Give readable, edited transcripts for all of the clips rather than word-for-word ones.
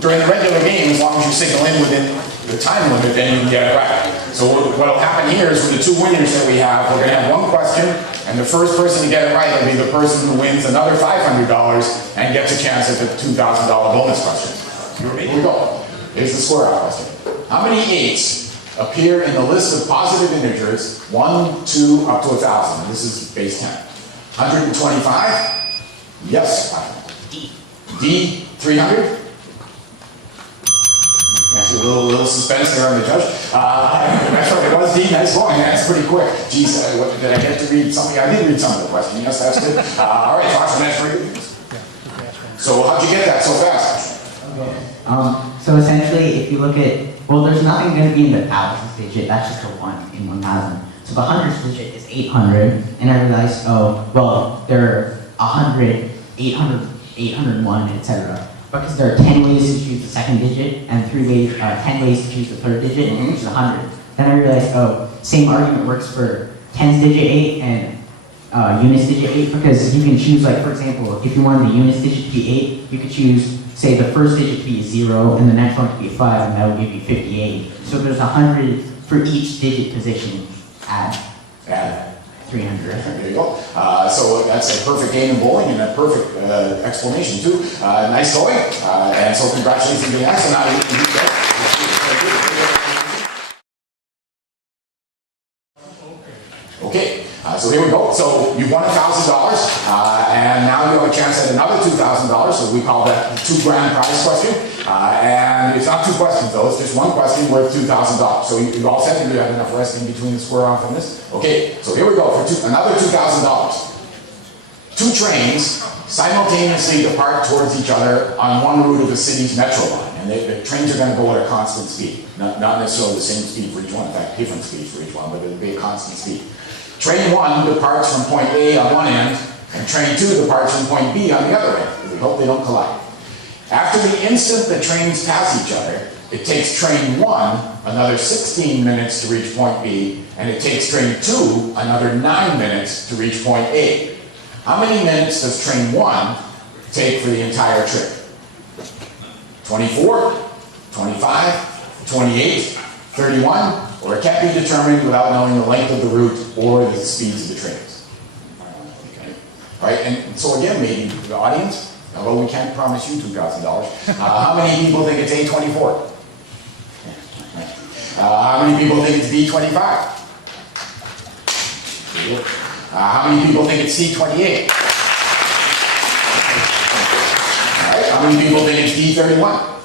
during the regular game, as long as you signal in within the time limit, then you can get it right. So what will happen here is with the two winners that we have, we're going to have one question, and the first person to get it right will be the person who wins another $500 and gets a chance at the $2,000 bonus question. Here we go. Here's the square out question. How many 8s appear in the list of positive integers 1, 2, up to 1,000? This is base 10. 125? Yes. D. D, 300? Actually, a little suspense there on the judge. That's right, it was D. Nice going. That's pretty quick. Geez, did I get to read something? I did read some of the question. Yes, that's good. All right, Ashwin, that's very good news. So how'd you get that so fast? Okay. So essentially, if you look at, well, there's nothing going to be in the thousands digit. That's just a 1 in 1,000. So the hundredths digit is 800, and I realized, oh, well, there are 100, 800, 801, etc. Because there are 10 ways to choose the second digit and 10 ways to choose the third digit, which is 100. Then I realized, oh, same argument works for tens digit 8 and units digit 8, because you can choose, like, for example, if you wanted the units digit to be 8, you could choose, say, the first digit to be a 0 and the next one to be a 5, and that would give you 58. So there's 100 for each digit position at 300. There you go. So that's a perfect game in bowling and a perfect explanation too. Nice going. And so congratulations on being asked. So now you can do that. Okay, so here we go. So you won $1,000, and now you have a chance at another $2,000. So we call that the $2,000 prize question. And it's not two questions though, it's just one question worth $2,000. So you all said you have enough rest in between the square off and this? Okay, so here we go for another $2,000. Two trains simultaneously depart towards each other on one route of the city's metro line. And the trains are going to go at a constant speed. Not necessarily the same speed for each one, in fact, different speeds for each one, but it'll be a constant speed. Train 1 departs from point A on one end, and train 2 departs from point B on the other end. We hope they don't collide. After the instant the trains pass each other, it takes train 1 another 16 minutes to reach point B, and it takes train 2 another 9 minutes to reach point A. How many minutes does train 1 take for the entire trip? 24, 25, 28, 31, or it can't be determined without knowing the length of the route or the speeds of the trains. Okay. Right, and so again, maybe the audience, although we can't promise you $2,000, how many people think it's A24? How many people think it's B25? How many people think it's C28? Right, how many people think it's D31?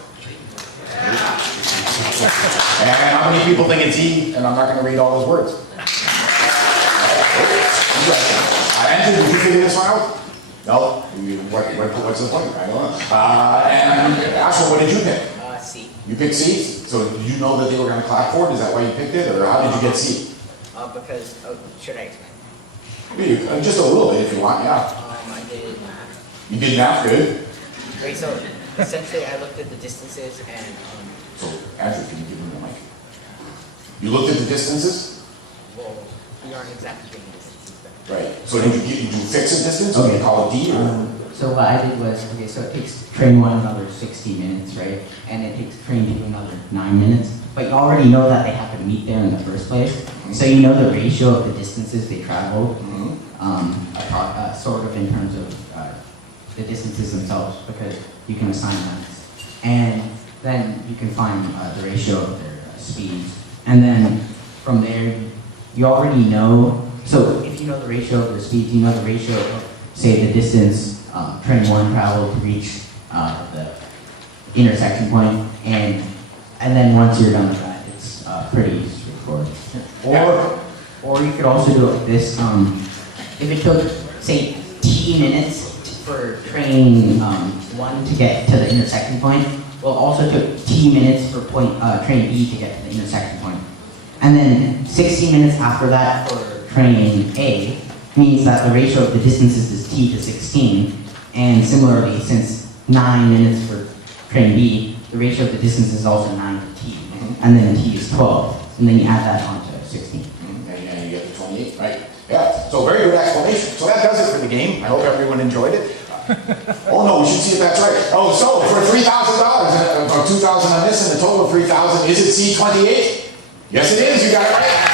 And how many people think it's E? And I'm not going to read all those words. Andrew, did you figure this one out? No? What's the point? I don't know. And Ashwin, what did you pick? C. You picked C? So did you know that they were going to clap for it? Is that why you picked it? Or how did you get C? Because, should I explain? Just a little bit if you want, yeah. I did math. You did math, good. Wait, so essentially I looked at the distances and So, Andrew, can you give him the mic? You looked at the distances? well, we aren't exactly doing distances, but Right. So did you fix a distance? Or Okay. you call it D? Or? So what I did was, okay, so it takes train 1 another 60 minutes, right? And it takes train 2 another 9 minutes. But you already know that they have to meet there in the first place. So you know the ratio of the distances they traveled, sort of in terms of the distances themselves, because you can assign lengths. And then you can find the ratio of their speeds. And then from there, you already know, so if you know the ratio of their speeds, you know the ratio of, say, the distance train 1 traveled to reach the intersection point, and then once you're done with that, it's pretty straightforward. Or you could also do it like this. If it took, say, T minutes for train 1 to get to the intersection point, well, it also took T minutes for train B to get to the intersection point. And then 60 minutes after that for train A means that the ratio of the distances is T to 16. And similarly, since 9 minutes for train B, the ratio of the distance is also 9 to T. And then T is 12. And then you add that on to 16. And you get the 28, right? Yeah, so very good explanation. So that does it for the game. I hope everyone enjoyed it. Oh no, we should see if that's right. Oh, so for $3,000, 3000, is it C28? Yes it is, you got it right.